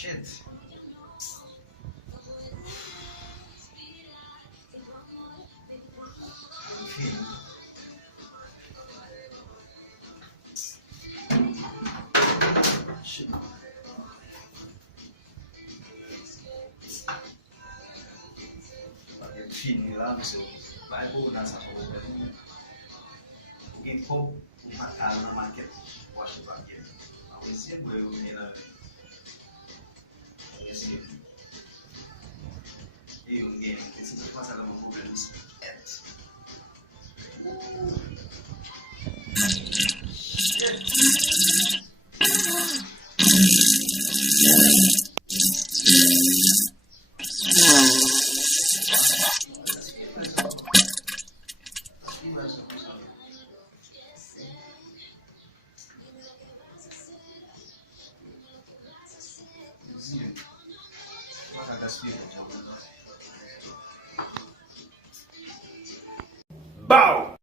Shit. Enfim. Shit. Enfim, lá no seu Bible, nessa roupa, alguém for uma casa na maquete, posta para aqui. Ao exemplo, eu menina. Esse e um game que se você passar no Google Maps. Bow!